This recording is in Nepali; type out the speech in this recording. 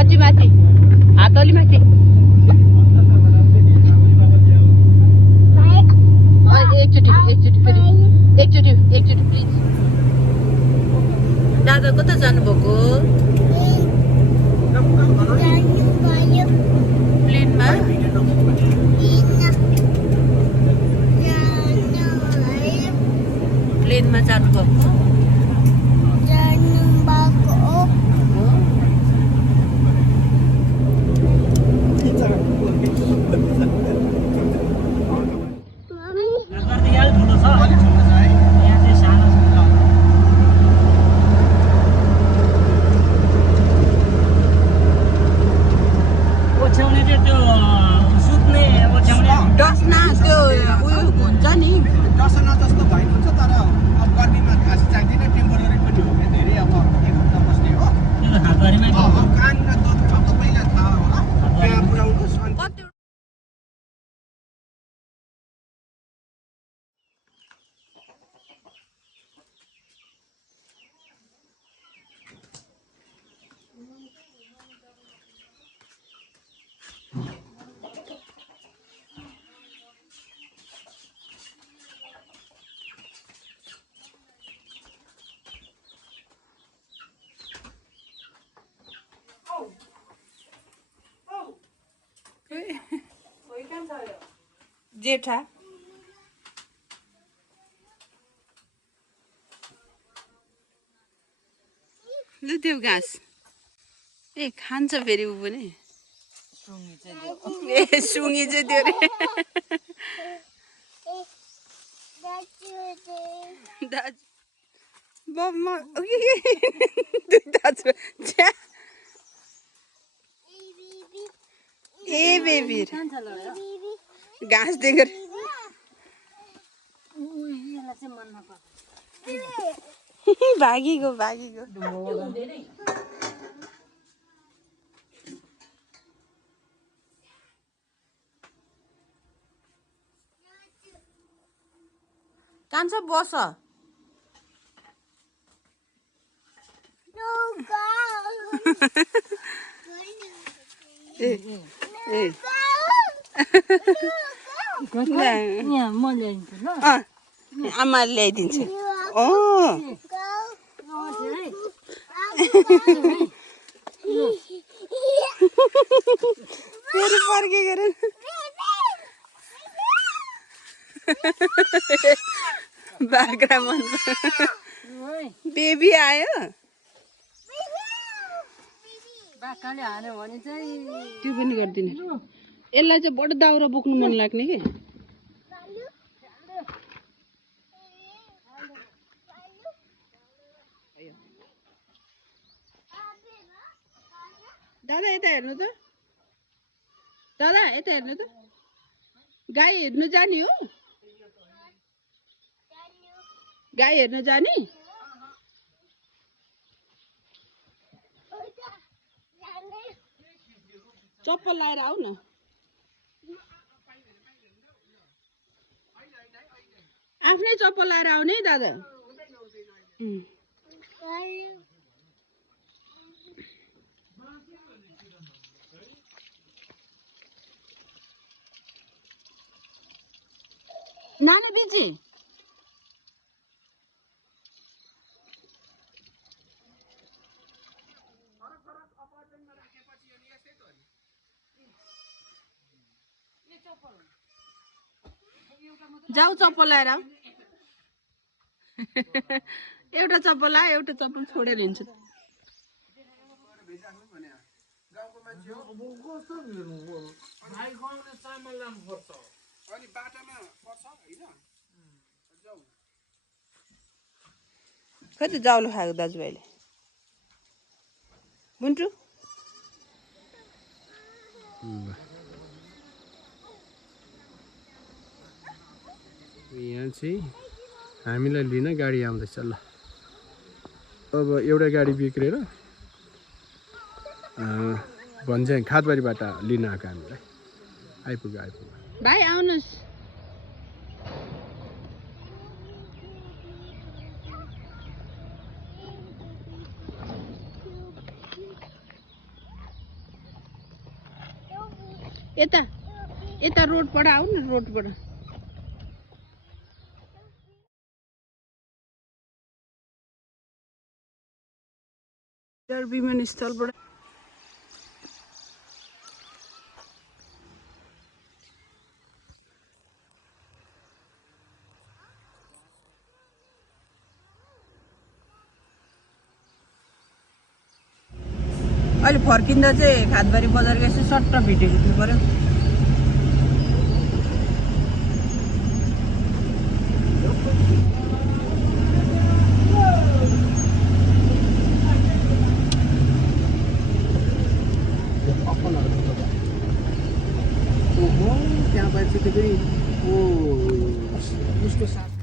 अझै माथि हात अलि माथि एकचोटि प्लिज दादा कता जानुभएको प्लेनमा प्लेनमा जानुभएको डस्ना त्यो उयो हुन्छ नि डसना जस्तो भइन हुन्छ तर अब गर्मीमा घाँस चाहिँदैन टेम्पोररी पनि हो धेरै अब एक हप्ता बस्ने हो कान र दुध तपाईँलाई थाहा होला त्यहाँ पुऱ्याउनुहोस् अनि जेठा लु त्यो घाँस ए खान्छ फेरि ऊ पनि ए सुँगी चाहिँ त्यो रे दाजु दुई दाजु ए बेबी घाँस देखेर भागीगयो कान्छ बस आमा ल्याइदिन्छ फेरि फर्केको रे बाख्रा मन बेबी आयो बाख्राले हान्यो भने चाहिँ त्यो पनि गर्दिन यसलाई चाहिँ बडो दाउरा बोक्नु मन लाग्ने के दादा यता हेर्नु त दादा यता हेर्नु त गाई हेर्नु जाने हो गाई हेर्नु जाने चप्पल लाएर आऊ न आफ्नै चप्पल लाएर आउने है दादा नानी बिजी जाऊ चप्पल लाएर आऊ एउटा चप्पल ला एउटा चप्पल छोडेर हिँड्छु कति जाउलो खाएको दाजुभाइले बुन्टु यहाँ चाहिँ हामीलाई लिन गाडी आउँदैछ ल अब एउटा गाडी बिग्रेर भन्छ खातबारीबाट लिन आएको हामीलाई आइपुग्यो भाइ आउनुहोस् यता यता रोडबाट आऊ न रोडबाट विमानस्थलबाट अहिले फर्किँदा चाहिँ खादबारी बजार गएपछि सट्ट भिडियो खिच्नु पर्यो त्यहाँ बाहिर चाहिँ उसको साथ